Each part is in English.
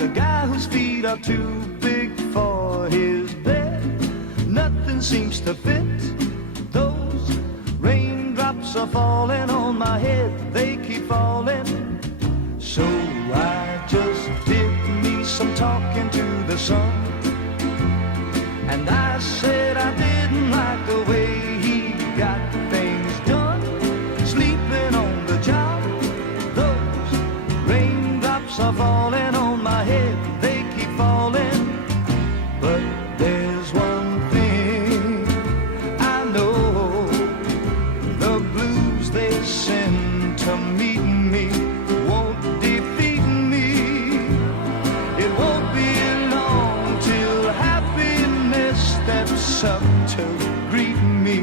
a guy whose feet are too big for his bed. Nothing seems to fit. Those raindrops are falling on my head, they keep falling. So I just did me some talking to the sun, and I said I didn't like the way he got things done, sleeping on the job. Those raindrops are falling on my head, they keep falling. But there's one thing I know, the blues they send to meet me won't defeat me. It won't be long till happiness steps up to greet me.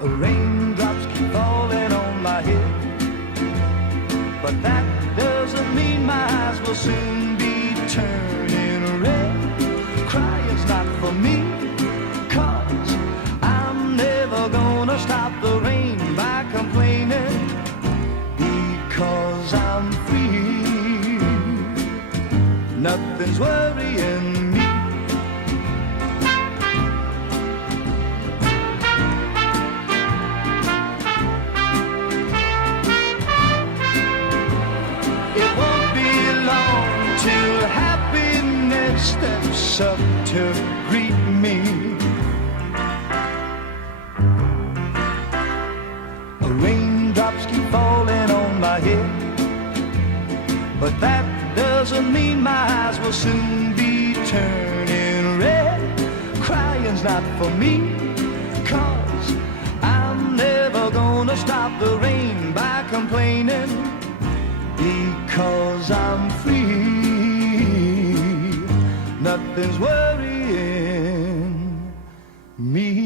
Raindrops keep falling on my head, but that doesn't mean my eyes will soon be turning red. Crying's not for me, 'cause I'm never gonna stop the rain by complaining, because I'm free. Nothing's worrying me. It won't be long till happiness steps up to greet me. Raindrops keep falling on my head, but that doesn't mean my eyes will soon be turning red. Crying's not for me, 'cause I'm never gonna stop the rain by complaining, because I'm free. Nothing's worrying me.